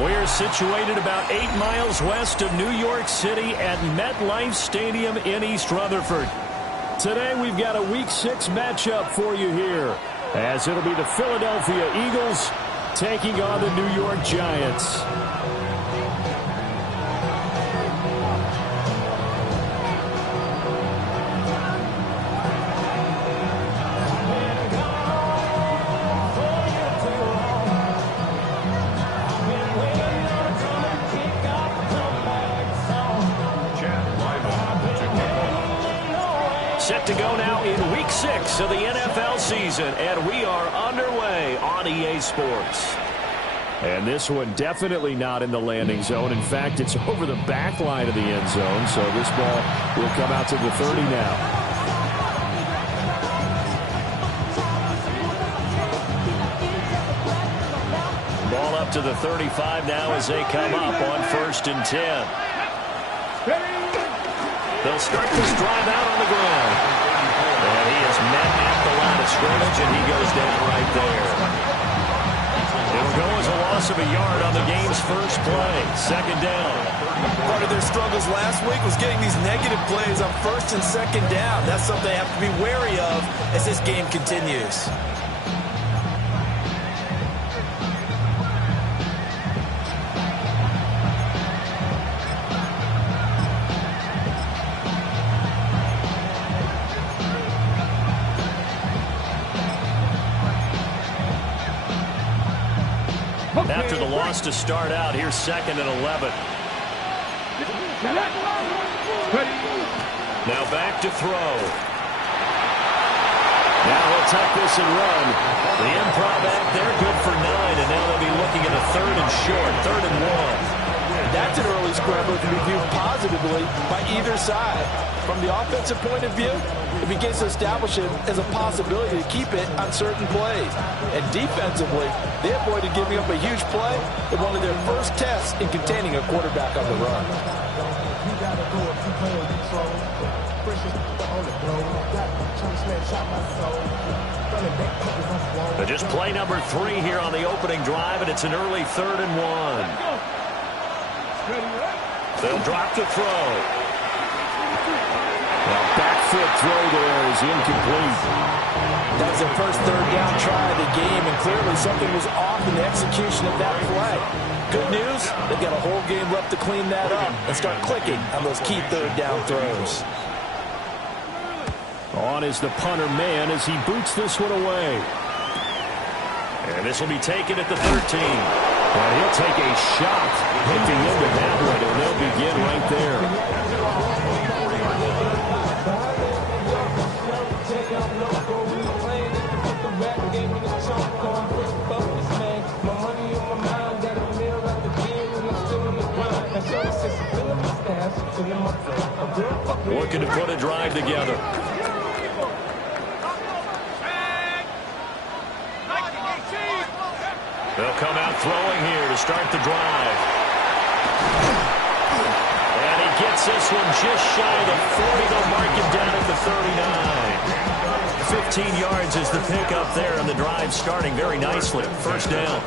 We're situated about 8 miles west of New York City at MetLife Stadium in East Rutherford. Today we've got a Week 6 matchup for you here, as it'll be the Philadelphia Eagles taking on the New York Giants. Set to go now in Week 6 of the NFL season, and we are underway on EA Sports. And this one definitely not in the landing zone. In fact, it's over the back line of the end zone, so this ball will come out to the 30 now. Ball up to the 35 now as they come up on 1st and 10. They'll start this drive out on the ground. And he is met at the line of scrimmage, and he goes down right there. It'll go as a loss of a yard on the game's first play. 2nd down. Part of their struggles last week was getting these negative plays on 1st and 2nd down. That's something they have to be wary of as this game continues. After the loss to start out, here's 2nd and 11. Now back to throw. Now he'll tuck this and run. The improv act there, good for 9, and now they'll be looking at a 3rd and short, 3rd and 1. That's an early scramble to be viewed positively by either side. From the offensive point of view, it begins to establish it as a possibility to keep it on certain plays. And defensively, they avoided giving up a huge play in one of their first tests in containing a quarterback on the run. But just play number 3 here on the opening drive, and it's an early 3rd and 1. They'll drop the throw. Well, back foot throw there is incomplete. That was their first 3rd down try of the game, and clearly something was off in the execution of that play. Good news, they've got a whole game left to clean that up and start clicking on those key 3rd down throws. On is the punter man as he boots this one away. And this will be taken at the 13. And he'll take a shot at the end of that one, and they'll begin right there. Looking to put a drive together. They'll come out throwing here to start the drive. And he gets this one just shy of the 40. They'll mark him down at the 39. 15 yards is the pickup there, and the drive starting very nicely. 1st down.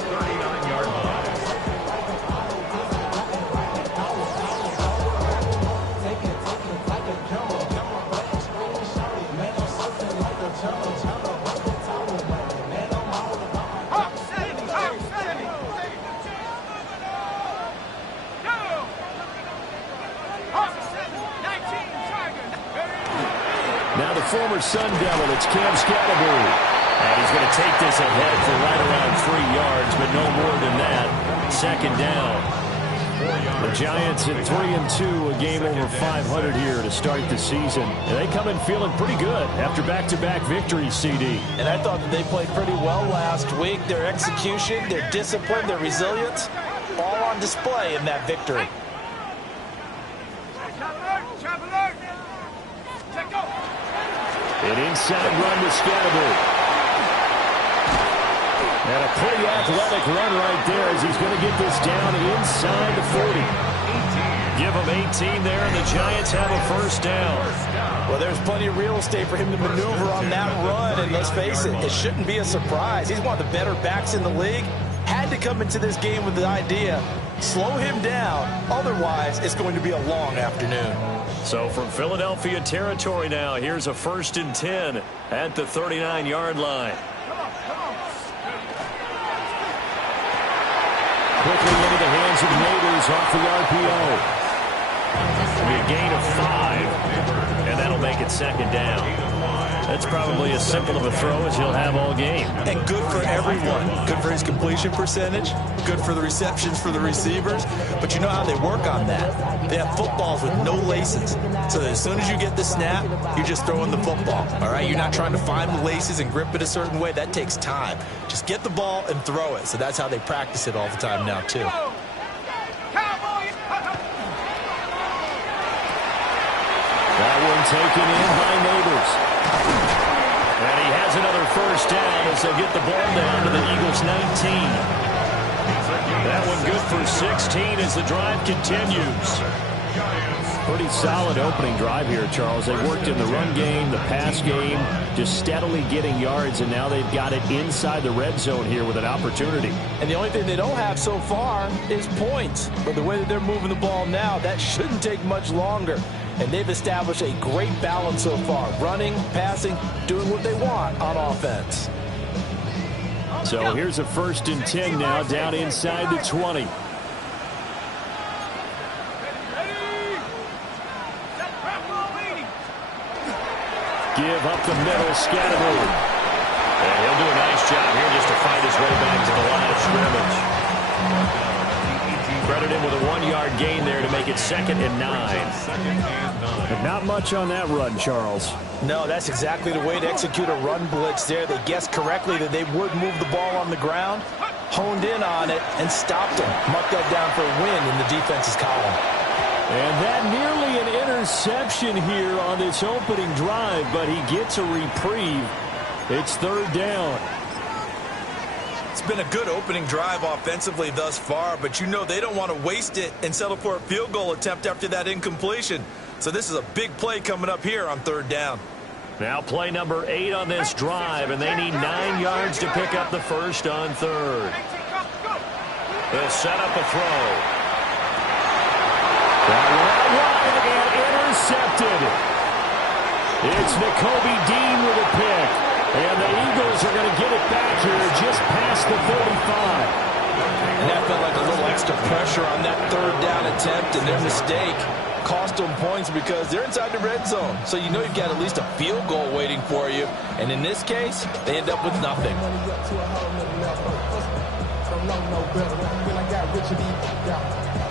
Now the former Sun Devil, it's Cam Scatterbury. And he's going to take this ahead for right around 3 yards, but no more than that. 2nd down. The Giants at 3-2, a game over 500 here to start the season. And they come in feeling pretty good after back-to-back victories, CD. And I thought that they played pretty well last week. Their execution, their discipline, their resilience, all on display in that victory. An inside run to Scatterbury. And a pretty athletic run right there as he's going to get this down inside the 40. Give him 18 there, and the Giants have a 1st down. Well, there's plenty of real estate for him to maneuver on that run, and let's face it, it shouldn't be a surprise. He's one of the better backs in the league. Had to come into this game with the idea, slow him down, otherwise it's going to be a long afternoon. So from Philadelphia territory now, here's a 1st and 10 at the 39-yard line. Quickly into the hands of the Raiders off the RPO. It'll be a gain of 5, and that'll make it 2nd down. That's probably as simple of a throw as he'll have all game. And good for everyone. Good for his completion percentage. Good for the receptions for the receivers. But you know how they work on that. They have footballs with no laces. So that as soon as you get the snap, you're just throwing the football. All right? You're not trying to find the laces and grip it a certain way. That takes time. Just get the ball and throw it. So that's how they practice it all the time now, too. That one taken in by Neighbors. And he has another 1st down as they get the ball down to the Eagles' 19. That one good for 16 as the drive continues. Pretty solid opening drive here, Charles. They worked in the run game, the pass game, just steadily getting yards, and now they've got it inside the red zone here with an opportunity. And the only thing they don't have so far is points. But the way that they're moving the ball now, that shouldn't take much longer. And they've established a great balance so far. Running, passing, doing what they want on offense. So here's a 1st and 10 now down inside the 20. Give up the middle, Scatterboard. And he'll do a nice job here just to find his way back to the line of scrimmage. Credit him with a 1-yard gain there to make it 2nd and 9. But not much on that run, Charles. No, that's exactly the way to execute a run blitz there. They guessed correctly that they would move the ball on the ground, honed in on it, and stopped them. Marked that down for a win in the defense's column. And that nearly an interception here on this opening drive, but he gets a reprieve. It's 3rd down. It's been a good opening drive offensively thus far, but you know they don't want to waste it and settle for a field goal attempt after that incompletion. So this is a big play coming up here on 3rd down. Now play number 8 on this drive, and they need 9 yards to pick up the 1st on 3rd. They'll set up a throw. That wide and intercepted. It's Nakobe Dean with a pick. And the Eagles are going to get it back here just past the 35. And that felt like a little extra pressure on that 3rd down attempt, and their mistake cost them points because they're inside the red zone. So you know you've got at least a field goal waiting for you. And in this case, they end up with nothing.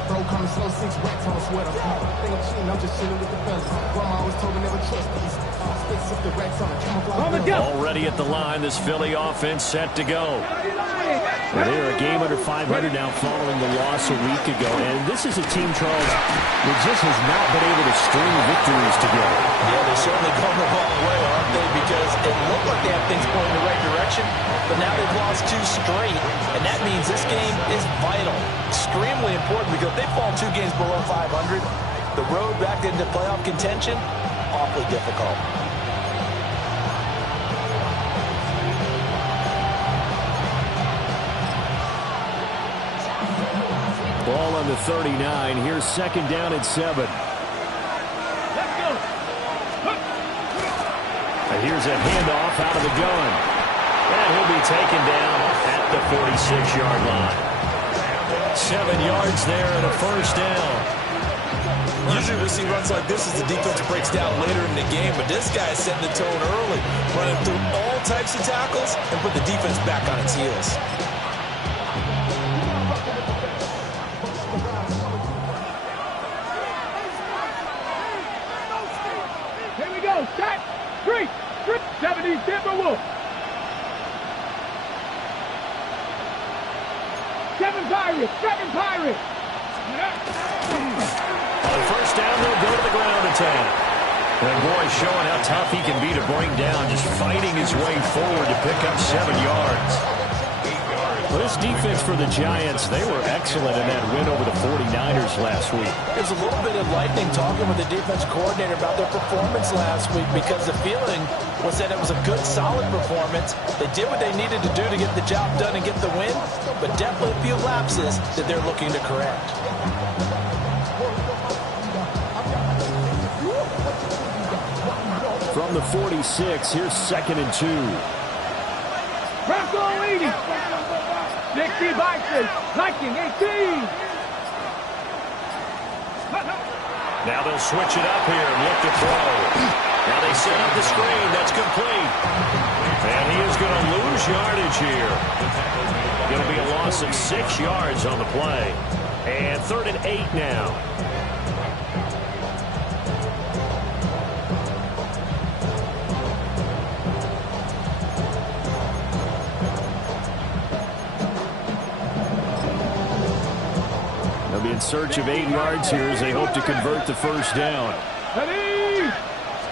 Bro, coming slow, 6 racks on a sweater. Think I'm cheating, I'm just chilling with the fellas. Grandma always told me never trust these. Already at the line, this Philly offense set to go. They're a game under 500 now following the loss a week ago. And this is a team, Charles, that just has not been able to string victories together. Yeah, they're certainly going the wrong way, aren't they? Because it looked like they have things going in the right direction, but now they've lost 2 straight. And that means this game is vital. Extremely important because if they fall 2 games below 500, the road back into playoff contention, awfully difficult. Ball on the 39. Here's 2nd down and 7. Let's go. And here's a handoff out of the gun. And he'll be taken down at the 46-yard line. 7 yards there and a 1st down. Usually we see runs like this as the defense breaks down later in the game, but this guy is setting the tone early, running through all types of tackles and put the defense back on its heels. Here we go. Shot. 3. 70 Timberwolves. 7 Pirates. 7 Pirates. On 1st down, they'll go to the ground attack. And boy, showing how tough he can be to bring down, just fighting his way forward to pick up 7 yards. Well, this defense for the Giants, they were excellent in that win over the 49ers last week. There's a little bit of lightning talking with the defense coordinator about their performance last week because the feeling was that it was a good, solid performance. They did what they needed to do to get the job done and get the win, but definitely a few lapses that they're looking to correct. From the 46, here's 2nd and 2. Bronco leading. 60 Vikings. Viking 18. Now they'll switch it up here and look to throw. Now they set up the screen. That's complete. And he is going to lose yardage here. Going to be a loss of 6 yards on the play. And 3rd and 8 now. They'll be in search of 8 yards here as they hope to convert the first down. Ready,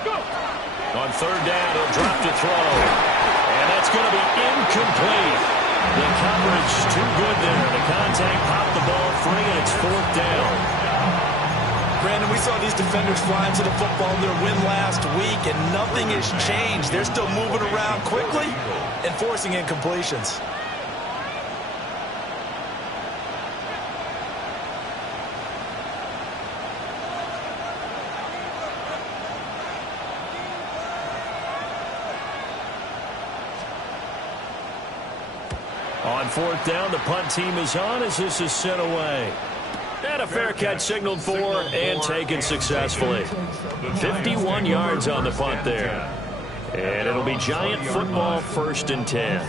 go. On 3rd down, he'll drop to throw. And that's going to be incomplete. The coverage too good there. The contact popped the ball free, and it's 4th down. Brandon, we saw these defenders fly into the football in their win last week, and nothing has changed. They're still moving around quickly and forcing incompletions. On 4th down, the punt team is on as this is sent away. And a fair catch signaled for and taken successfully. 51 yards on the punt there. And it'll be Giant football 1st and 10.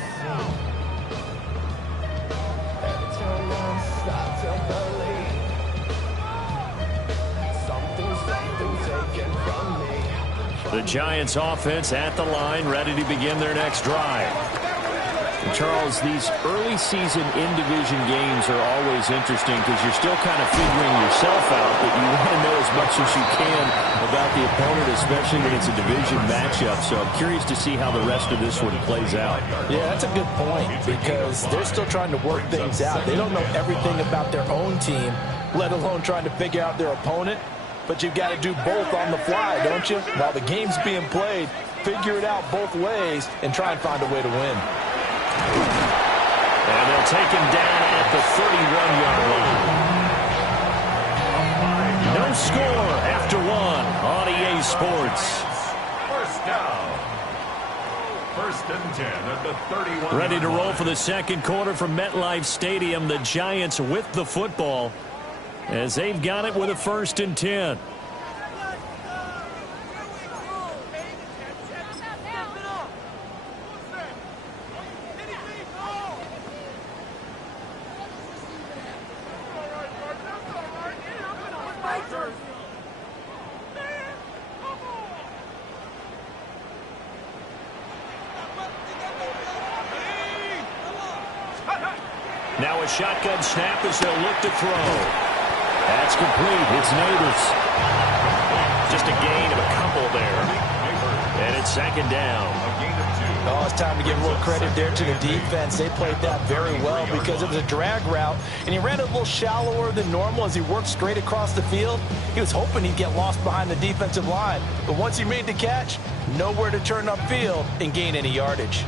The Giants offense at the line, ready to begin their next drive. And Charles, these early season in-division games are always interesting because you're still kind of figuring yourself out, but you want to know as much as you can about the opponent, especially when it's a division matchup. So I'm curious to see how the rest of this one plays out. Yeah, that's a good point because they're still trying to work things out. They don't know everything about their own team, let alone trying to figure out their opponent. But you've got to do both on the fly, don't you? While the game's being played, figure it out both ways and try and find a way to win. And they'll take him down at the 31-yard line. No score after 1 on EA Sports. First down. 1st and 10 at the 31. Ready to roll for the second quarter from MetLife Stadium. The Giants with the football as they've got it with a 1st and 10. Now a shotgun snap as they'll look to throw. That's complete. It's Neighbors. Just a gain of a couple there. And it's 2nd down. Oh, it's time to give real credit there to the defense. They played that very well because it was a drag route, and he ran a little shallower than normal as he worked straight across the field. He was hoping he'd get lost behind the defensive line, but once he made the catch, nowhere to turn upfield and gain any yardage.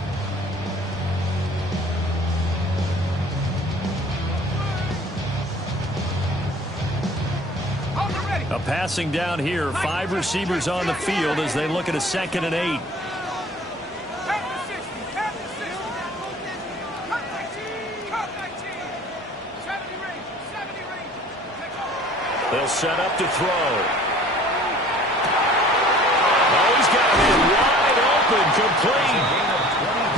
A passing down here. 5 receivers on the field as they look at a 2nd and 8. They'll set up to throw. Oh, he's got it wide open, complete.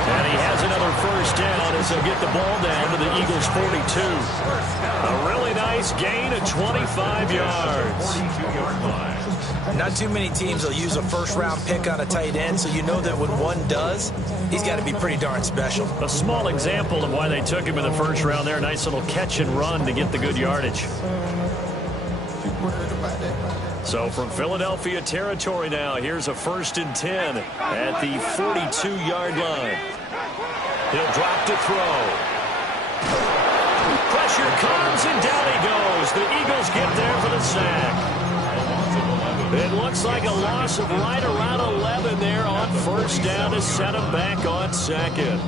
And he has another first down as they'll get the ball down to the Eagles' 42. A really nice gain of 25 yards. Not too many teams will use a first-round pick on a tight end, so you know that when one does, he's got to be pretty darn special. A small example of why they took him in the first round there. Nice little catch and run to get the good yardage. So from Philadelphia territory now, here's a 1st and 10 at the 42-yard line. He'll drop to throw. Pressure comes, and down he goes. The Eagles get there for the sack. It looks like a loss of right around 11 there on first down to set them back on second.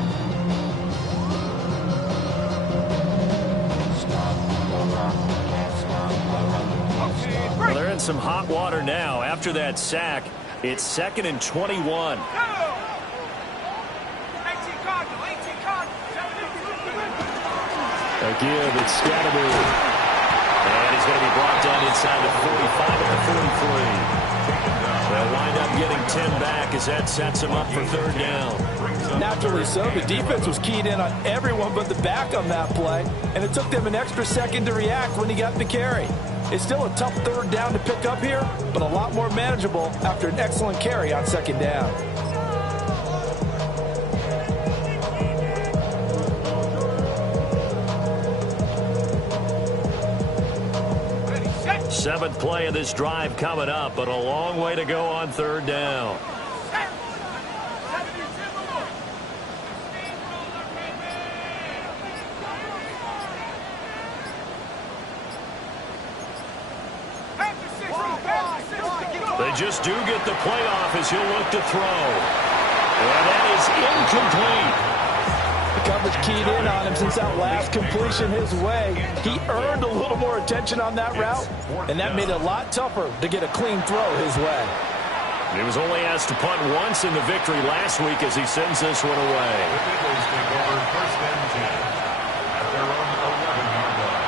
Well, they're in some hot water now. After that sack, it's 2nd and 21. Again, it's Scatterby. And he's going to be brought down inside the 45 at the 43. They'll wind up getting 10 back as that sets him up for 3rd down. Naturally so. The defense was keyed in on everyone but the back on that play, and it took them an extra second to react when he got the carry. It's still a tough 3rd down to pick up here, but a lot more manageable after an excellent carry on 2nd down. Seventh play of this drive coming up, but a long way to go on 3rd down. They just do get the playoff as he'll look to throw. And that is incomplete. The coverage keyed in on him since that last completion his way. He earned a little more attention on that route, and that made it a lot tougher to get a clean throw his way. He was only asked to punt once in the victory last week as he sends this one away. The Eagles take over 1st and 10 at their own 11-yard line.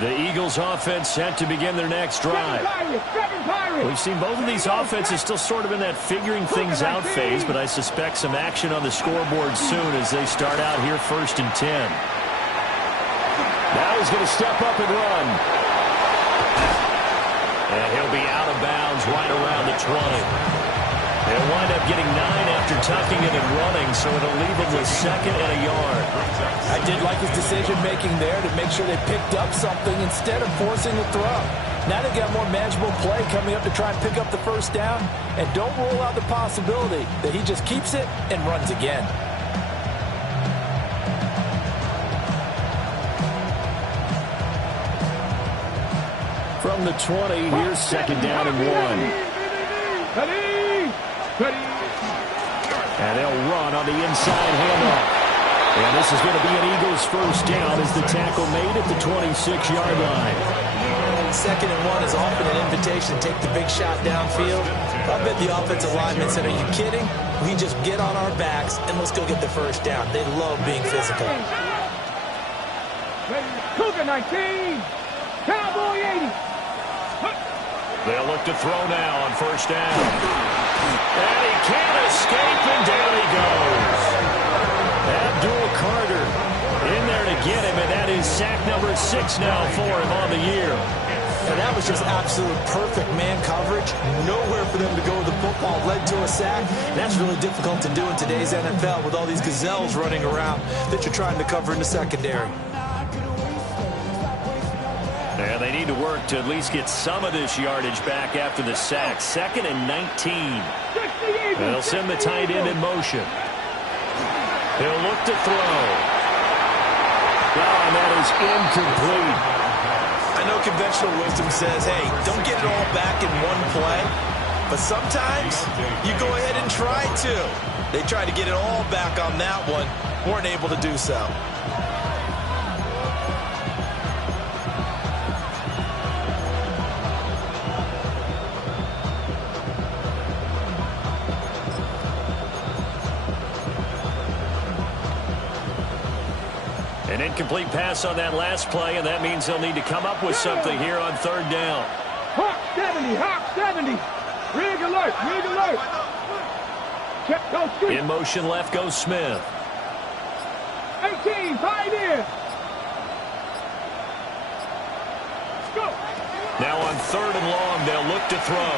The Eagles offense set to begin their next drive. We've seen both of these offenses still sort of in that figuring things out phase, but I suspect some action on the scoreboard soon as they start out here 1st and 10. Now he's going to step up and run. And he'll be out of bounds right around the 20. They'll wind up getting 9 after tucking it and running, so it'll leave them with 2nd and a yard. I did like his decision-making there to make sure they picked up something instead of forcing a throw. Now they've got more manageable play coming up to try and pick up the 1st down, and don't rule out the possibility that he just keeps it and runs again. From the 20, here's 2nd down and 1. And they'll run on the inside handoff. And this is going to be an Eagles 1st down as the tackle made at the 26-yard line. 2nd and 1 is often an invitation to take the big shot downfield. I bet the offensive lineman said, are you kidding? We just get on our backs and let's go get the 1st down. They love being physical. Cougar 19, Cowboy 80. They'll look to throw now on 1st down. And he can't escape, and down he goes. Abdul Carter in there to get him, and that is sack number 6 now for him on the year. And that was just absolute perfect man coverage. Nowhere for them to go with the football. Led to a sack. That's really difficult to do in today's NFL with all these gazelles running around that you're trying to cover in the secondary. And they need to work to at least get some of this yardage back after the sack. 2nd and 19. They'll send the tight end in motion. He'll look to throw. And that is incomplete. I know conventional wisdom says, hey, don't get it all back in one play. But sometimes you go ahead and try to. They tried to get it all back on that one. Weren't able to do so. An incomplete pass on that last play, and that means they'll need to come up with something here on 3rd down. Hawk 70, Hawk 70. Rig alert, rig alert. Check those streets. In motion left goes Smith. 18, tight end. Let's go. Now on 3rd and long, they'll look to throw.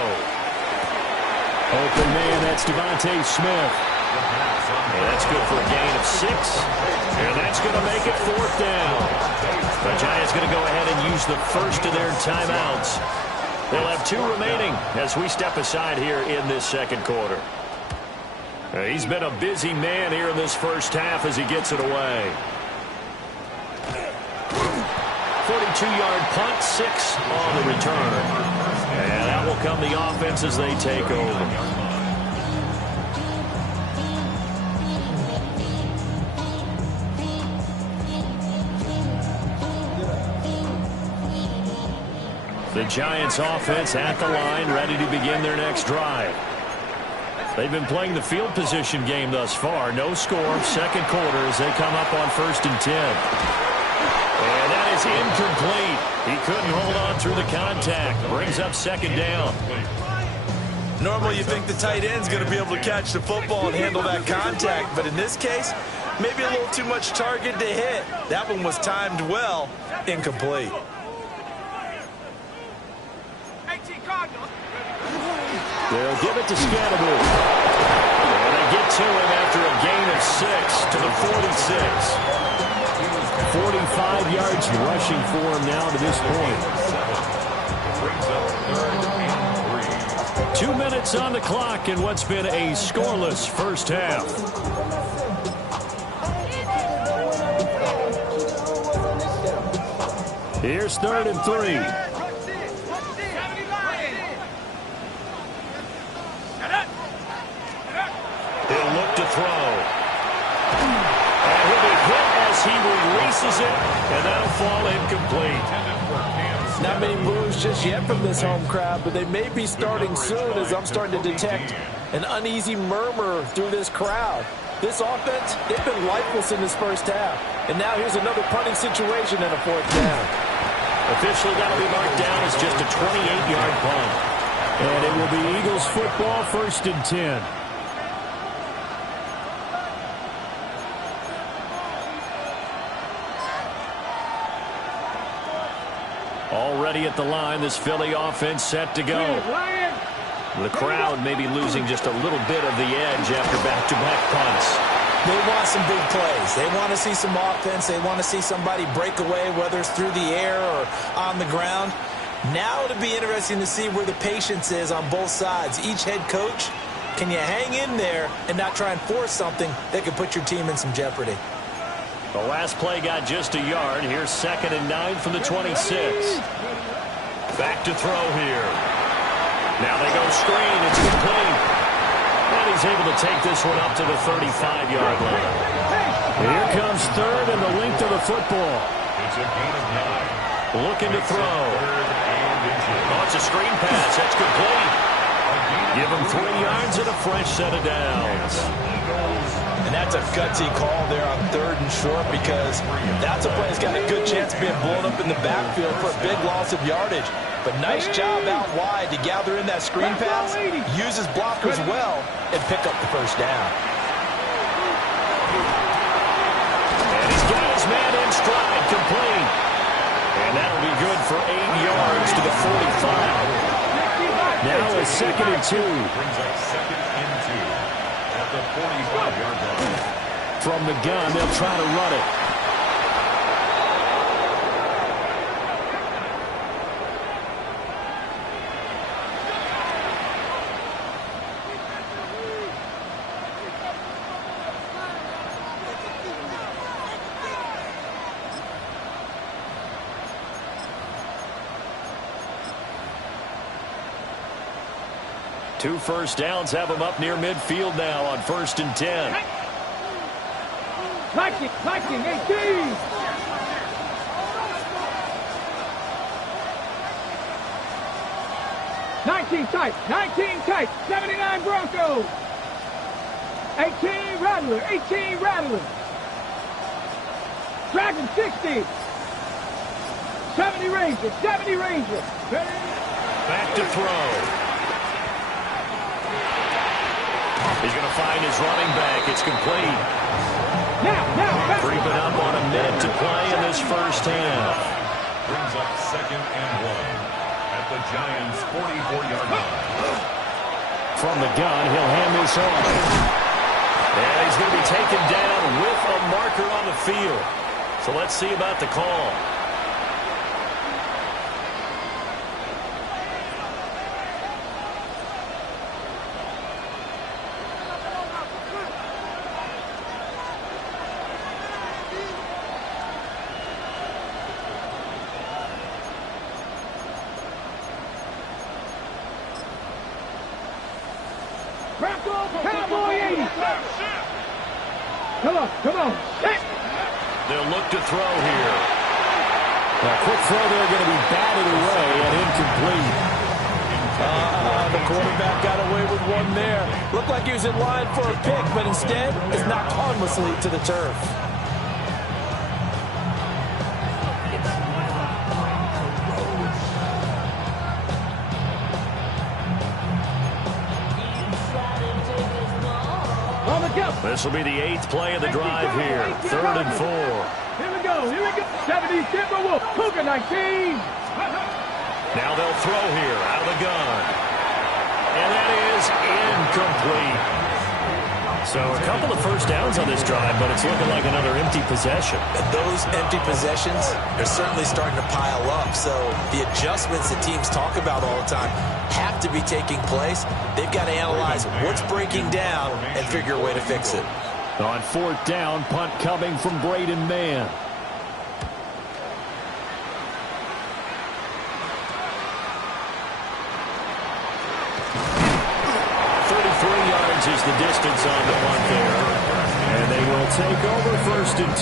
Open man, that's Devontae Smith. And that's good for a gain of 6. And that's going to make it 4th down. The Giants going to go ahead and use the first of their timeouts. They'll have 2 remaining as we step aside here in this second quarter. He's been a busy man here in this first half as he gets it away. 42-yard punt, 6 on the return. And that will come the offense as they take over. The Giants offense at the line, ready to begin their next drive. They've been playing the field position game thus far. No score, second quarter as they come up on 1st and 10. And that is incomplete. He couldn't hold on through the contact. Brings up 2nd down. Normally you think the tight end's going to be able to catch the football and handle that contact, but in this case, maybe a little too much target to hit. That one was timed well, incomplete. They'll give it to Scatterbury. And they get to him after a gain of 6 to the 46. 45 yards rushing for him now to this point. 2 minutes on the clock in what's been a scoreless first half. Here's 3rd and 3. He'll look to throw. And he'll be hit as he releases it, and that'll fall incomplete. Not many moves just yet from this home crowd, but they may be starting soon as I'm starting to detect an uneasy murmur through this crowd. This offense, they've been lifeless in this first half. And now here's another punting situation and a 4th down. Officially that'll be marked down as just a 28-yard punt. And it will be Eagles football, 1st and 10. Already at the line, this Philly offense set to go. The crowd may be losing just a little bit of the edge after back-to-back punts. They want some big plays. They want to see some offense. They want to see somebody break away, whether it's through the air or on the ground. Now it'll be interesting to see where the patience is on both sides. Each head coach, can you hang in there and not try and force something that could put your team in some jeopardy? The last play got just a yard. Here's 2nd and 9 from the 26. Back to throw here. Now they go screen. It's complete. And he's able to take this one up to the 35-yard line. Here comes 3rd and the length of the football. It's a gain of 9. Looking to throw. Oh, it's a screen pass. That's complete. Give him 3 yards and a fresh set of downs. And that's a gutsy call there on 3rd and short, because that's a play that's got a good chance of being blown up in the backfield for a big loss of yardage. But nice job out wide to gather in that screen pass, use his blockers well, and pick up the 1st down. And he's got his man in stride, complete. And that'll be good for 8 yards to the 45. Now it's 2nd and 2. Brings up 2nd and 2 at the 45-yard line. From the gun, they'll try to run it. Two first downs have them up near midfield now on 1st and 10. Touching, 18. Nineteen tight, 79 Broncos. 18 Rattler. Dragon 60. 70 Ranger. Back to throw. He's going to find his running back. It's complete. Now. Creeping up on a minute to play in this first half. Brings up 2nd and 1 at the Giants' 44-yard line. From the gun, he'll hand this off. And he's going to be taken down with a marker on the field. So let's see about the call. Cowboy 80. Come on, come on. They'll look to throw here. A quick throw there, going to be batted away and incomplete. The quarterback got away with one there. Looked like he was in line for a pick, but instead is knocked harmlessly to the turf. This will be the 8th play of the drive here. 3rd and 4. Here we go, here we go. 70 Timberwolves, Cougar 19. Now they'll throw here out of the gun. And that is incomplete. So a couple of first downs on this drive, but it's looking like another empty possession. And those empty possessions are certainly starting to pile up. So the adjustments that teams talk about all the time have to be taking place. They've got to analyze what's breaking down and figure a way to fix it. On 4th down, punt coming from Braden Mann. Is the distance on the punt there. And they will take over 1st and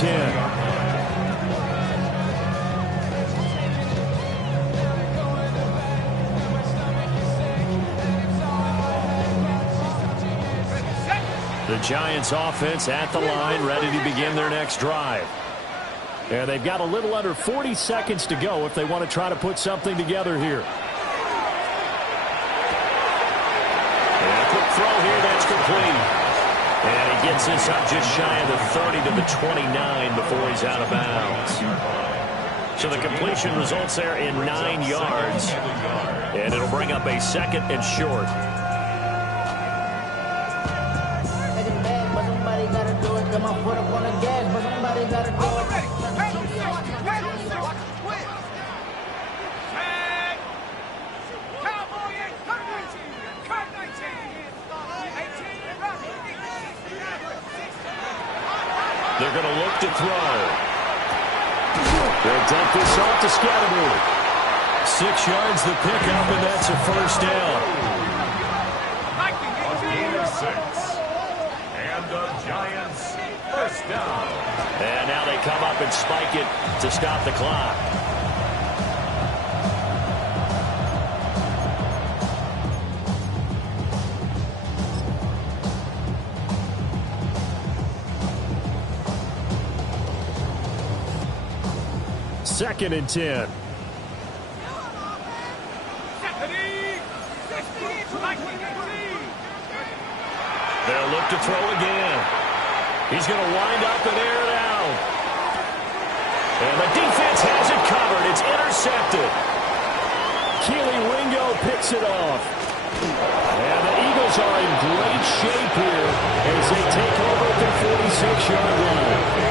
10. The Giants offense at the line, ready to begin their next drive. And they've got a little under 40 seconds to go if they want to try to put something together here. Throw here, that's complete. And he gets this up just shy of the 30 to the 29 before he's out of bounds. So the completion results there in 9 yards. And it'll bring up a 2nd and short. Somebody gotta do it. Come on, put up on the gas, but somebody gotta do it. They're going to look to throw. They'll dump this off to Scatterby. 6 yards the pickup, and that's a first down. And the Giants first down. And now they come up and spike it to stop the clock. Second and 10. They'll look to throw again. He's going to wind up and air it out. And the defense has it covered. It's intercepted. Keely Ringo picks it off. And the Eagles are in great shape here as they take over at their 46-yard line.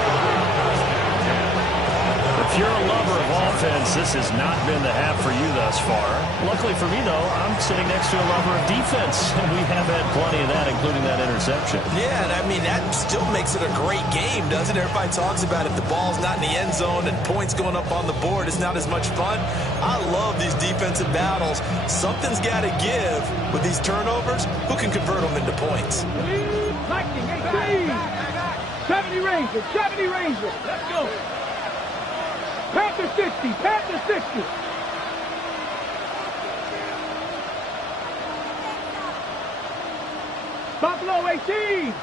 If you're a lover of offense, this has not been the half for you thus far. Luckily for me, though, I'm sitting next to a lover of defense, and we have had plenty of that, including that interception. Yeah, and I mean, that still makes it a great game, doesn't it? Everybody talks about it. The ball's not in the end zone and points going up on the board. It's not as much fun. I love these defensive battles. Something's got to give with these turnovers. Who can convert them into points? Lightning, 18. 70 Rangers, 70 Rangers. Let's go. Panther 60, Panther 60. Buffalo 18.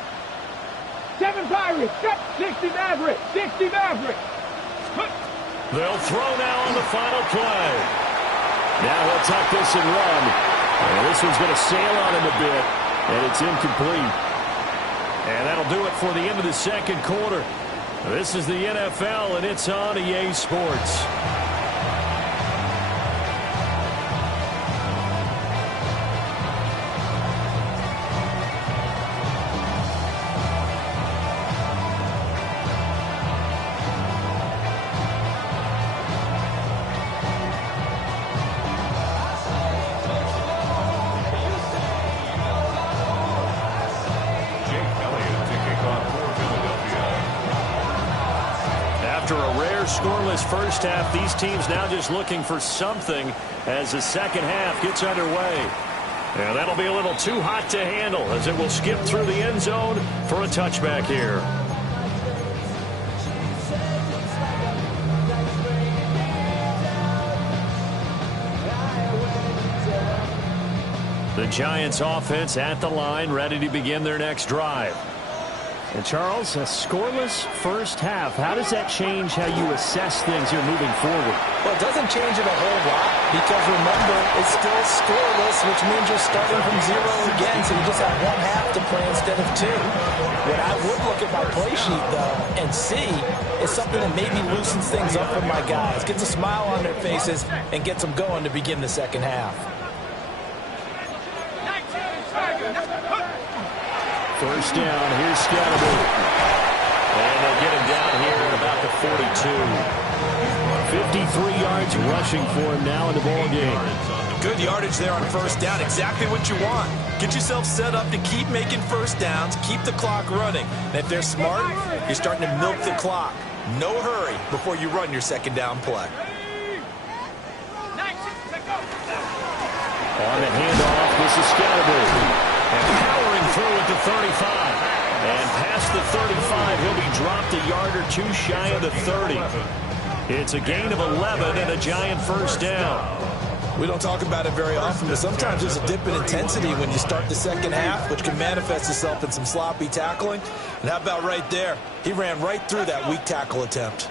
7 Pirates, 60 Mavericks, 60 Mavericks. They'll throw now on the final play. Now he'll tuck this and run. And this one's going to sail on him a bit, and it's incomplete. And that'll do it for the end of the second quarter. This is the NFL, and it's on EA Sports. After a rare scoreless first half, these teams now just looking for something as the second half gets underway. And that'll be a little too hot to handle as it will skip through the end zone for a touchback here. The Giants offense at the line, ready to begin their next drive. And Charles, a scoreless first half. How does that change how you assess things here moving forward? Well, it doesn't change it a whole lot because, remember, it's still scoreless, which means you're starting from zero again, so you just have one half to play instead of two. What I would look at my play sheet, though, and see is something that maybe loosens things up for my guys, gets a smile on their faces, and gets them going to begin the second half. First down, here's Scatterby. And they'll get him down here at about the 42. 53 yards rushing for him now in the ball game. Good yardage there on first down. Exactly what you want. Get yourself set up to keep making first downs, keep the clock running. And if they're smart, you're starting to milk the clock. No hurry before you run your second down play. On the handoff, this is Scatterby. And powering through at the 35. And past the 35, he'll be dropped a yard or two shy of the 30. It's a gain of 11 and a Giant first down. We don't talk about it very often, but sometimes there's a dip in intensity when you start the second half, which can manifest itself in some sloppy tackling. And how about right there? He ran right through that weak tackle attempt.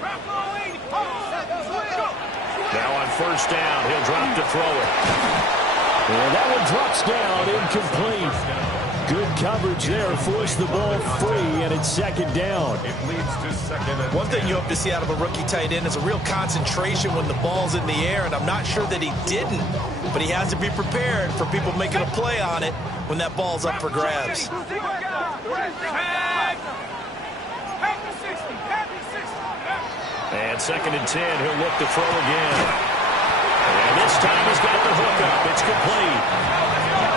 Now on first down, he'll drop to throw it. And that one drops down, incomplete. Good coverage there, forced the ball free, and it's second down. It leads to second. One thing you hope to see out of a rookie tight end is a real concentration when the ball's in the air, and I'm not sure that he didn't, but he has to be prepared for people making a play on it when that ball's up for grabs. And second and 10, he'll look to throw again. And this time he's got the hook up. It's complete.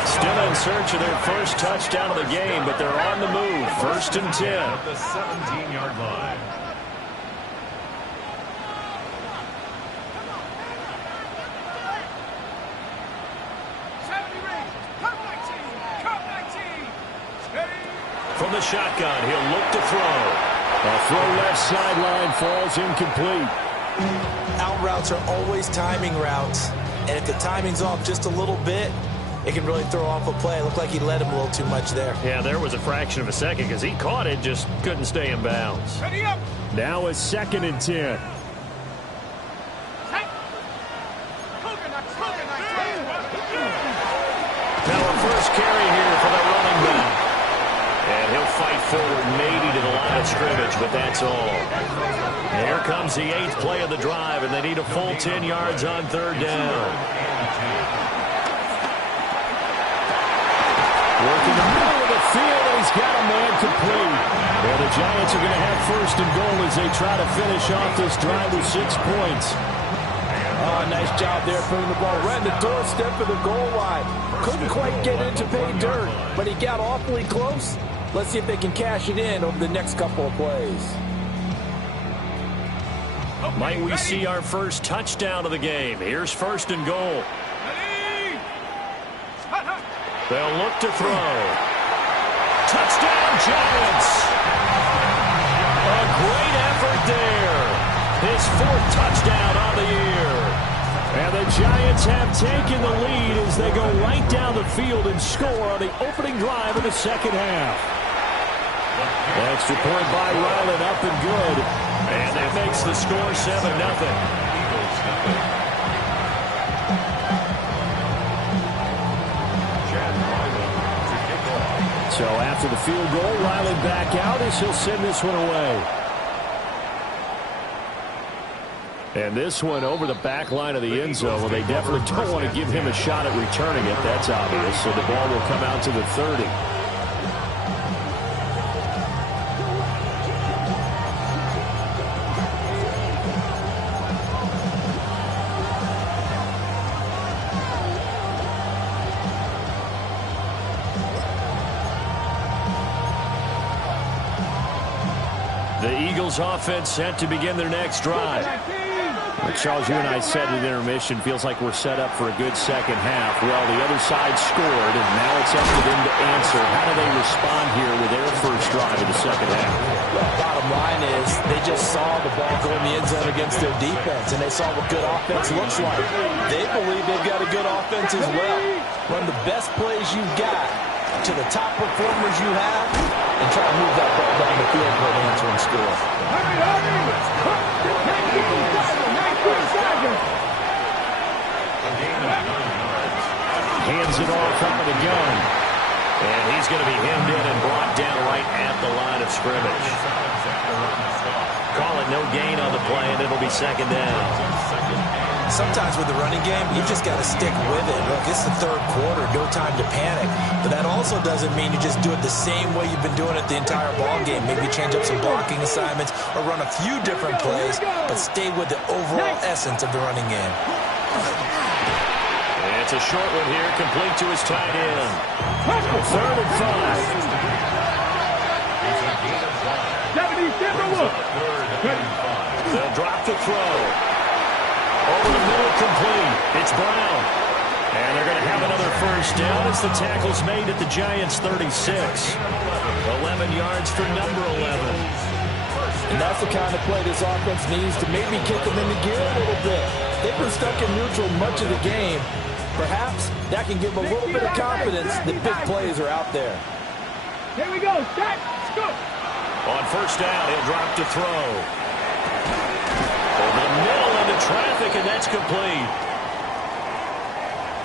Still in search of their first touchdown of the game, but they're on the move. First and 10. At the 17-yard line. From the shotgun, he'll look to throw. A throw left sideline falls incomplete. Out routes are always timing routes, and if the timing's off just a little bit, it can really throw off a play. It looked like he led him a little too much there. Yeah, there was a fraction of a second because he caught it, just couldn't stay in bounds. Now it's second and 10. Now a first carry here for the running back. And he'll fight forward maybe to the line of scrimmage, but that's all. And here comes the 8th play of the drive, and they need a full 10 yards on third down. Working the middle of the field, and he's got a man complete. Well, the Giants are going to have first and goal as they try to finish off this drive with 6 points. Oh, nice job there putting the ball right in the doorstep of the goal line. Couldn't quite get it to pay dirt, but he got awfully close. Let's see if they can cash it in over the next couple of plays. Might we see our first touchdown of the game? Here's first and goal. They'll look to throw. Touchdown, Giants! A great effort there. His 4th touchdown on the year. And the Giants have taken the lead as they go right down the field and score on the opening drive of the second half. Extra point by Ryland, up and good. And that makes the score 7-0. So after the field goal, Ryland back out as he'll send this one away. And this one over the back line of the end zone. Well, they definitely don't want to give him a shot at returning it. That's obvious. So the ball will come out to the 30. The Eagles offense set to begin their next drive. Charles, you and I said at intermission, feels like we're set up for a good second half. Well, the other side scored, and now it's up to them to answer. How do they respond here with their first drive of the second half? Well, bottom line is they just saw the ball go in the end zone against their defense, and they saw what good offense looks like. They believe they've got a good offense as well. Run the best plays you've got to the top performers you have, and try to move that ball down the field for an answering score. Hands it off out of the gun. And he's going to be hemmed in and brought down right at the line of scrimmage. Call it no gain on the play, and it'll be second down. Sometimes with the running game, you just got to stick with it. Look, it's the third quarter, no time to panic. But that also doesn't mean you just do it the same way you've been doing it the entire ball game. Maybe change up some blocking assignments or run a few different plays, but stay with the overall essence of the running game. It's a short one here, complete to his tight end. 3rd and 5. They'll drop the throw. Over the middle, complete. It's Brown. And they're going to have another first down as the tackle's made at the Giants' 36. 11 yards for number 11. And that's the kind of play this offense needs to maybe kick them into gear a little bit. They've been stuck in neutral much of the game. Perhaps that can give them a little bit of confidence that big plays are out there. Here we go. Start. Go. On first down, he'll drop to throw. Over the middle into traffic, and that's complete.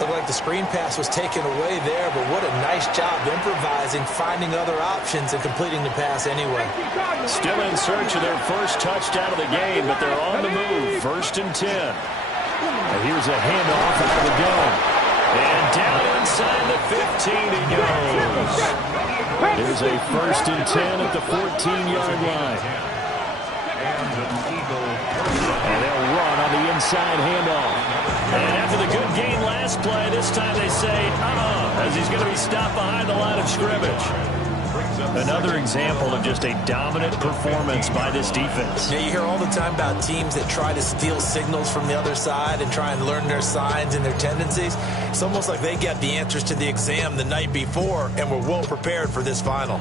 Looked like the screen pass was taken away there, but what a nice job improvising, finding other options, and completing the pass anyway. Still in search of their first touchdown of the game, but they're on the move. 1st and 10. And here's a handoff out of the gun. And down inside the 15 he goes. There's a 1st and 10 at the 14-yard line. And they'll run on the inside handoff. And after the good game last play, this time they say, as he's going to be stopped behind the line of scrimmage. Another example of just a dominant performance by this defense. Yeah, you hear all the time about teams that try to steal signals from the other side and try and learn their signs and their tendencies. It's almost like they got the answers to the exam the night before and were well prepared for this final.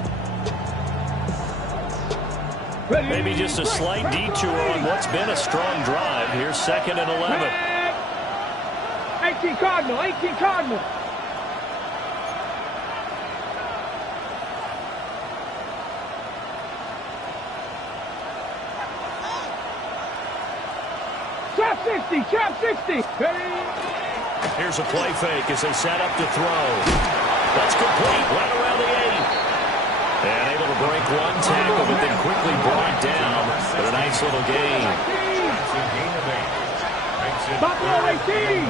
Maybe just a slight detour on what's been a strong drive. Here's 2nd and 11. 18 Cardinal, 18 Cardinal. Trap 60, trap 60. Here's a play fake as they set up to throw. That's complete, right around the 8. And able to break one tackle, but then quickly brought down. But a nice little gain. Buffalo 18.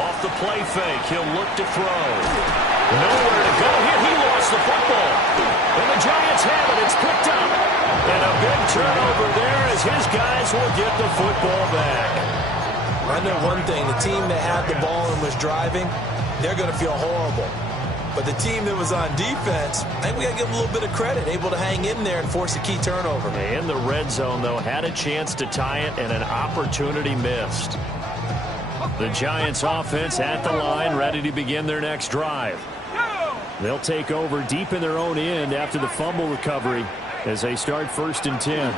Off the play fake, he'll look to throw. Nowhere to go here. He lost the football. And the Giants have it. It's picked up. And a big turnover there as his guys will get the football back. I know one thing. The team that had the ball and was driving, they're going to feel horrible. But the team that was on defense, I think we got to give them a little bit of credit, able to hang in there and force a key turnover. In the red zone, though, had a chance to tie it and an opportunity missed. The Giants offense at the line, ready to begin their next drive. They'll take over deep in their own end after the fumble recovery as they start 1st and 10.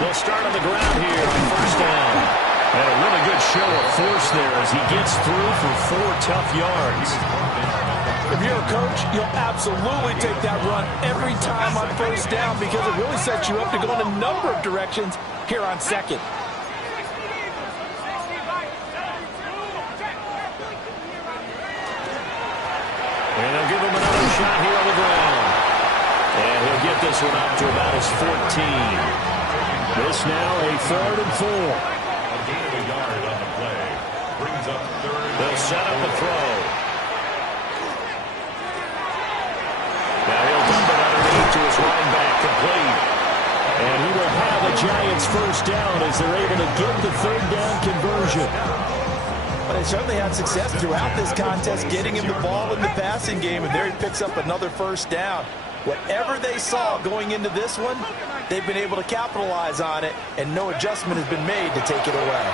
They'll start on the ground here on first down. And a really good show of force there as he gets through for 4 tough yards. If you're a coach, you'll absolutely take that run every time on first down because it really sets you up to go in a number of directions here on 2nd. And they'll give him another shot here on the ground. And he'll get this one up to about his 14. This now a 3rd and 4. A gain of a yard on the play. Brings up 3rd. They'll set up a throw. Now he'll dump it underneath to his running back, complete. And he will have a Giants first down as they're able to get the 3rd down conversion. But they certainly had success throughout this contest getting him the ball in the passing game, and there he picks up another first down. Whatever they saw going into this one, they've been able to capitalize on it, and no adjustment has been made to take it away.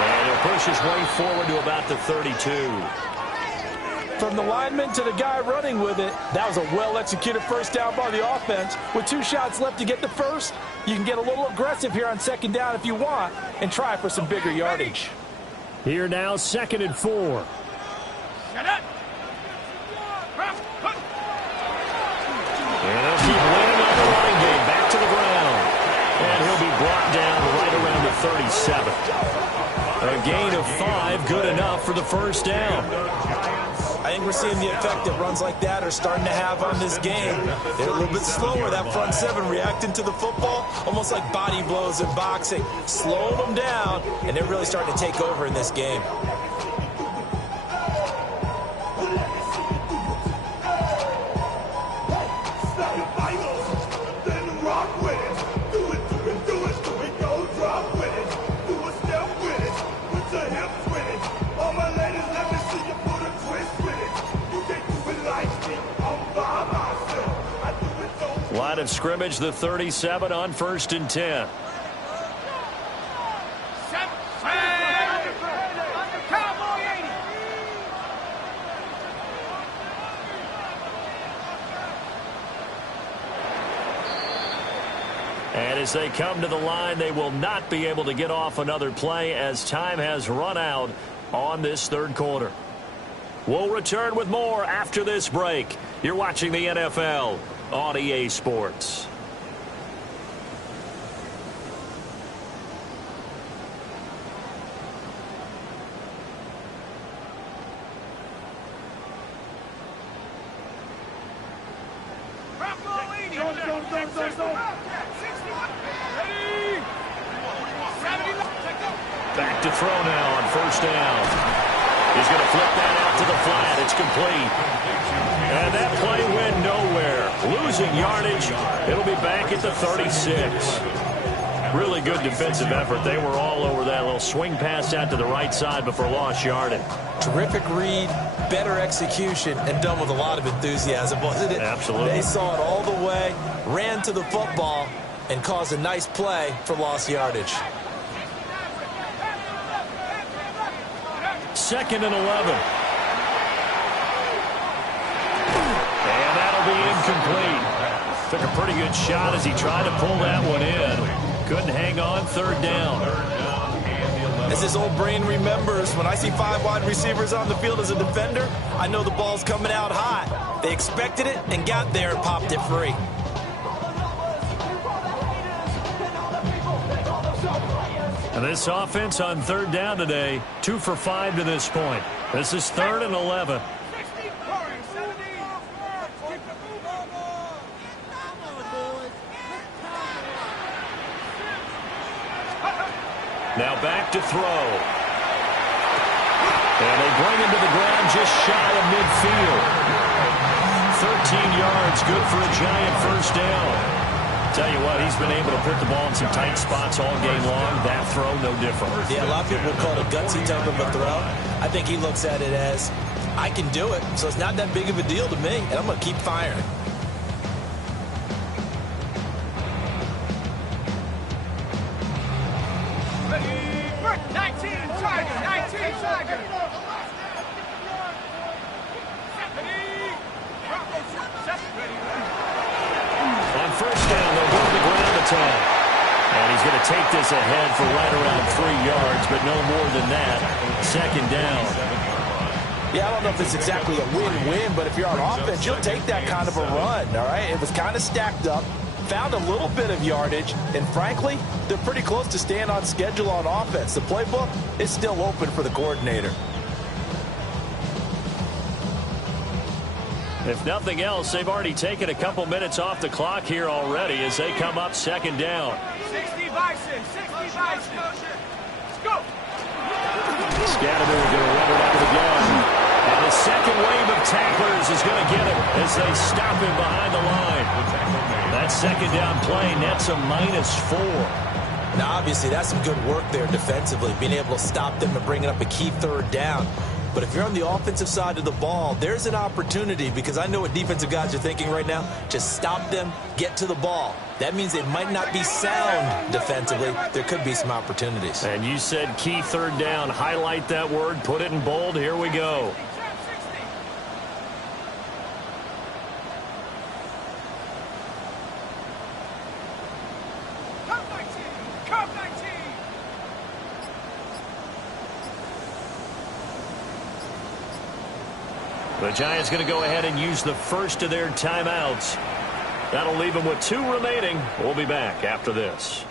And he'll push his way forward to about the 32. From the lineman to the guy running with it, that was a well-executed first down by the offense. With 2 shots left to get the first, you can get a little aggressive here on second down if you want and try for some bigger yardage. Here now, 2nd and 4. And they'll keep winning on the running game. Back to the ground. And he'll be brought down right around the 37. A gain of 5, good enough for the first down. I think we're seeing the effect that runs like that are starting to have on this game. They're a little bit slower, that front 7, reacting to the football, almost like body blows in boxing, slowing them down, and they're really starting to take over in this game. Line of scrimmage, the 37 on 1st and 10. And as they come to the line, they will not be able to get off another play as time has run out on this 3rd quarter. We'll return with more after this break. You're watching the NFL on EA Sports. Back to throw now on 1st down. He's going to flip that out to the flat. It's complete. And that play went nowhere. Losing yardage. It'll be back at the 36. Really good defensive effort. They were all over that little swing pass out to the right side before lost yardage. Terrific read, better execution, and done with a lot of enthusiasm, wasn't it? Absolutely. They saw it all the way, ran to the football, and caused a nice play for lost yardage. 2nd and 11. And that'll be incomplete. Took a pretty good shot as he tried to pull that one in. Couldn't hang on. 3rd down. As his old brain remembers, when I see 5 wide receivers on the field as a defender, I know the ball's coming out hot. They expected it and got there and popped it free. And this offense on 3rd down today, 2 for 5 to this point. This is 3rd and 11. Now back to throw. And they bring him to the ground just shy of midfield. 13 yards, good for a Giant first down. Tell you what, he's been able to put the ball in some tight spots all game long. That throw, no different. Yeah, a lot of people would call it a gutsy type of a throw. I think he looks at it as, I can do it, so it's not that big of a deal to me, and I'm going to keep firing. On 1st down, they'll go to the ground attack. And he's going to take this ahead for right around 3 yards, but no more than that. 2nd down. Yeah, I don't know if it's exactly a win-win, but if you're on offense, you'll take that kind of a run, all right? It was kind of stacked up, found a little bit of yardage, and frankly, they're pretty close to staying on schedule on offense. The playbook is still open for the coordinator. If nothing else, they've already taken a couple minutes off the clock here already as they come up 2nd down. 60 Bison, 60 Bison. Let's go. Scatterby going to run it out again. And the second wave of tacklers is going to get him as they stop him behind the line. That 2nd down play nets a -4. Now, obviously, that's some good work there defensively, being able to stop them and bringing up a key third down. But if you're on the offensive side of the ball, there's an opportunity, because I know what defensive guys are thinking right now. Just stop them, get to the ball. That means they might not be sound defensively. There could be some opportunities. And you said key third down. Highlight that word, put it in bold. Here we go. The Giants going to go ahead and use the first of their timeouts. That'll leave them with 2 remaining. We'll be back after this.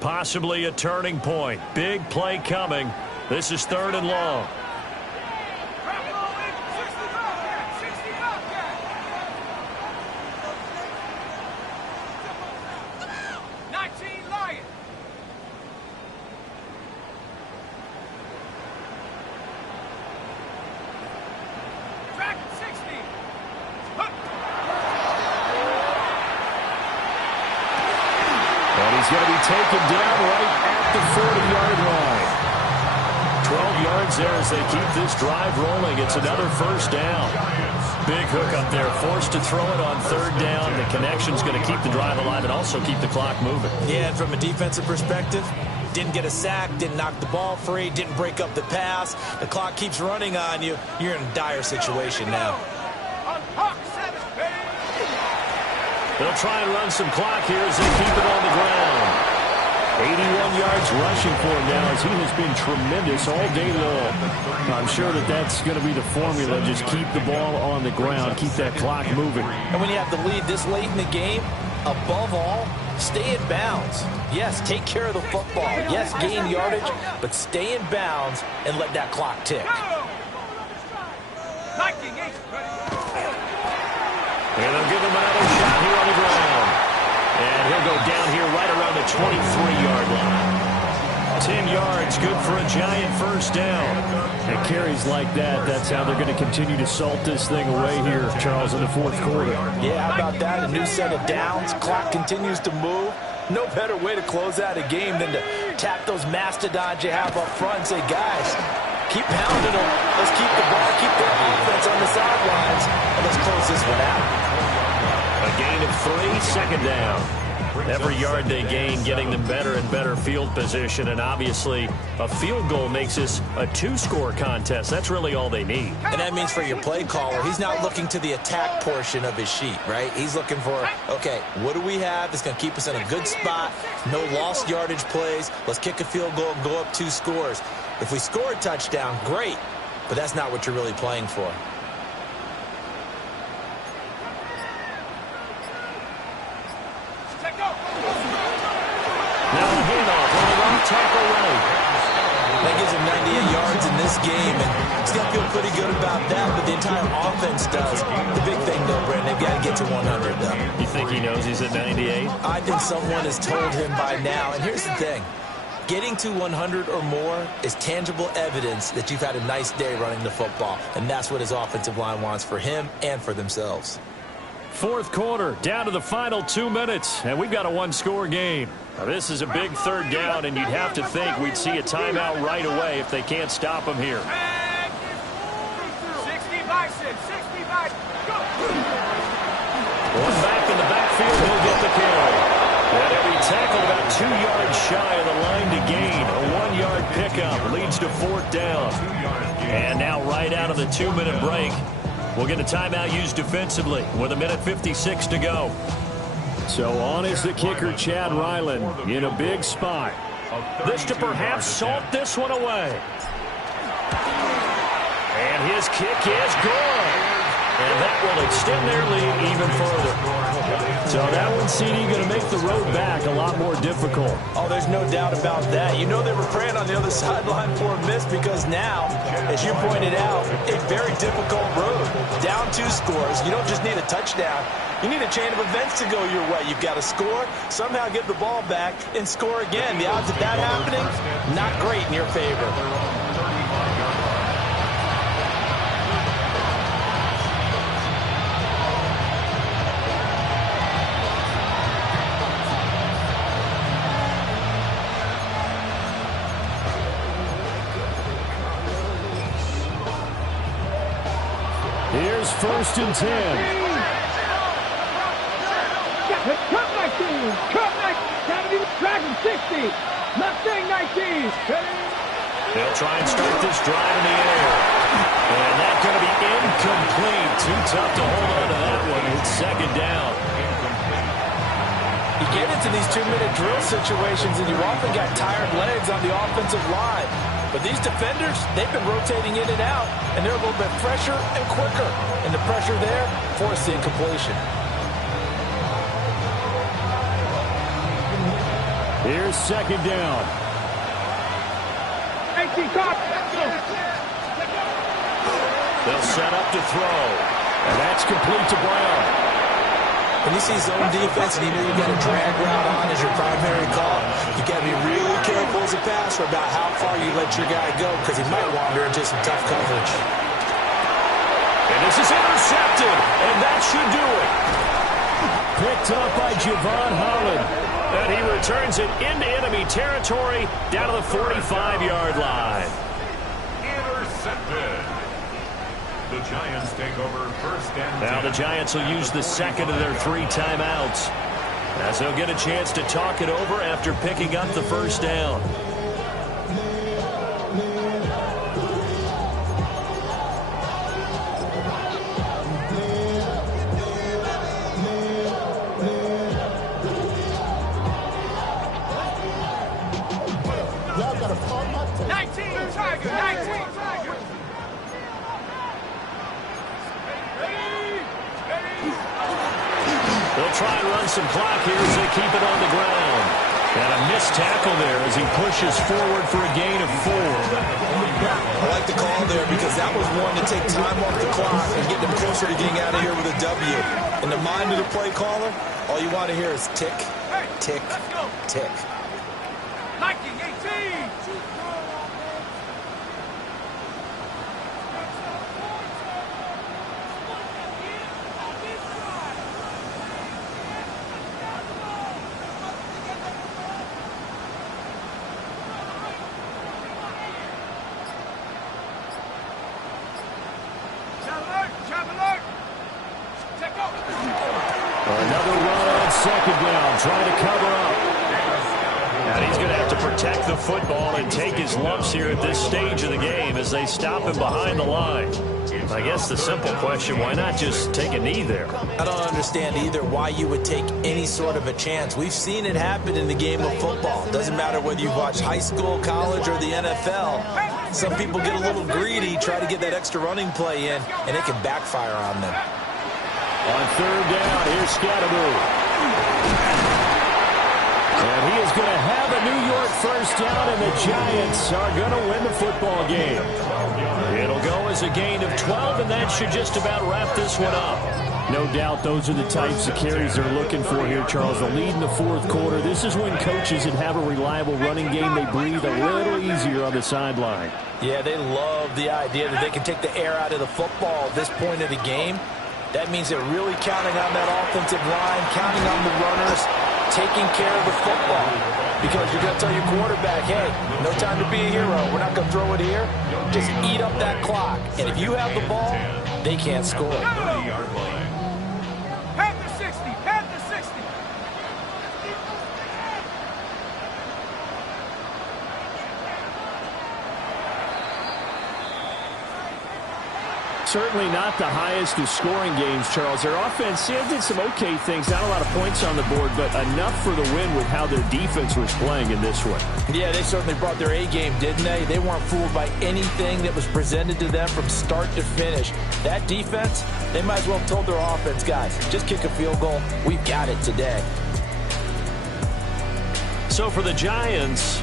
Possibly a turning point. Big play coming. This is 3rd and long. He's going to be taken down right at the 40-yard line. 12 yards there as they keep this drive rolling. It's another first down. Big hook up there. Forced to throw it on 3rd down. The connection's going to keep the drive alive and also keep the clock moving. Yeah, and from a defensive perspective, didn't get a sack, didn't knock the ball free, didn't break up the pass. The clock keeps running on you. You're in a dire situation now. They'll try and run some clock here as they keep it on the ground. 81 yards rushing for him now as he has been tremendous all day long. I'm sure that that's going to be the formula. Just keep the ball on the ground. Keep that clock moving. And when you have the lead this late in the game, above all, stay in bounds. Yes, take care of the football. Yes, gain yardage, but stay in bounds and let that clock tick. And they'll give him another shot here on the ground. And he'll go down here right around the 23-yard line. 10 yards, good for a Giant first down. And carries like that, that's how they're going to continue to salt this thing away here, Charles, in the 4th quarter. Yeah, how about that? A new set of downs. Clock continues to move. No better way to close out a game than to tap those mastodons you have up front and say, guys, keep pounding them. Let's keep the ball, keep the offense on the sidelines, and let's close this one out. A gain of 3, 2nd down. Every yard they gain, getting them better and better field position, and obviously a field goal makes this a 2-score contest. That's really all they need. And that means for your play caller, he's not looking to the attack portion of his sheet, right? He's looking for, okay, what do we have that's going to keep us in a good spot? No lost yardage plays. Let's kick a field goal and go up 2 scores. If we score a touchdown, great, but that's not what you're really playing for. Now the handoff on the right tackle right. That gives him 98 yards in this game, and he's going to feel pretty good about that, but the entire offense does. The big thing, though, Brandon, they've got to get to 100, though. You think he knows he's at 98? I think someone has told him by now, and here's the thing. Getting to 100 or more is tangible evidence that you've had a nice day running the football, and that's what his offensive line wants for him and for themselves. 4th quarter, down to the final 2 minutes, and we've got a 1-score game. Now, this is a big 3rd down, and you'd have to think we'd see a timeout right away if they can't stop him here. 65, go! One back in the backfield, he'll get the carry. And every tackle about 2 yards shy of the line to gain. A 1-yard pickup leads to 4th down. And now right out of the 2-minute break, we'll get a timeout used defensively with 1:56 to go. So on is the kicker, Chad Ryland, in a big spot. This to perhaps salt this one away. And his kick is good. And that will extend their lead even further. So that one, CD, going to make the road back a lot more difficult. Oh, there's no doubt about that. You know they were praying on the other sideline for a miss because now, as you pointed out, a very difficult road. Down 2 scores. You don't just need a touchdown. You need a chain of events to go your way. You've got to score, somehow get the ball back, and score again. The odds of that happening, not great in your favor. Here's 1st and 10. Cut 19. Cut 19. Dragon 60. Mustang 19. They'll try and start this drive in the air. And that's going to be incomplete. Too tough to hold on to that one. It's 2nd down. You get into these 2-minute drill situations, and you often got tired legs on the offensive line. But these defenders, they've been rotating in and out, and they're a little bit fresher and quicker. And the pressure there forced the incompletion. Here's 2nd down. 18 cop. They'll set up to throw. And that's complete to Brown. When you see zone defense and you know you got a drag route on as your primary call, you got to be really careful as a passer about how far you let your guy go because he might wander into some tough coverage. And this is intercepted, and that should do it. Picked up by Javon Holland. And he returns it into enemy territory down to the 45-yard line. Intercepted. The Giants take over 1st and 10. Now the Giants will use the 2nd of their 3 timeouts, as they'll get a chance to talk it over after picking up the 1st down. They'll try and run some clock here as they keep it on the ground. And a missed tackle there as he pushes forward for a gain of 4. I like the call there because that was one to take time off the clock and get them closer to getting out of here with a W. In the mind of the play caller, all you want to hear is tick, tick, tick. Nike 18. Another run on 2nd down, trying to cover up. And he's going to have to protect the football and take his lumps here at this stage of the game as they stop him behind the line. I guess the simple question, why not just take a knee there? I don't understand either why you would take any sort of a chance. We've seen it happen in the game of football. Doesn't matter whether you've watched high school, college, or the NFL. Some people get a little greedy, try to get that extra running play in, and it can backfire on them. On 3rd down, here's Scatteroo. And he is going to have a New York 1st down, and the Giants are going to win the football game. It'll go as a gain of 12, and that should just about wrap this one up. No doubt those are the types of carries they're looking for here, Charles. The lead in the 4th quarter. This is when coaches that have a reliable running game, they breathe a little easier on the sideline. Yeah, they love the idea that they can take the air out of the football at this point of the game. That means they're really counting on that offensive line, counting on the runners, taking care of the football. Because you're going to tell your quarterback, hey, no time to be a hero. We're not going to throw it here. Just eat up that clock. And if you have the ball, they can't score. Panther 60. Panther 60. certainly not the highest of scoring games, Charles. Their offense did some okay things, not a lot of points on the board, but enough for the win with how their defense was playing in this one. Yeah, they certainly brought their A game, didn't they? They weren't fooled by anything that was presented to them from start to finish. That defense, they might as well have told their offense, guys, just kick a field goal. We've got it today. So for the Giants,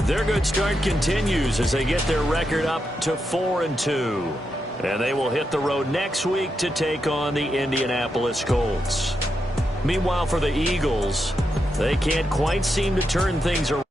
their good start continues as they get their record up to 4-2. And they will hit the road next week to take on the Indianapolis Colts. Meanwhile, for the Eagles, they can't quite seem to turn things around.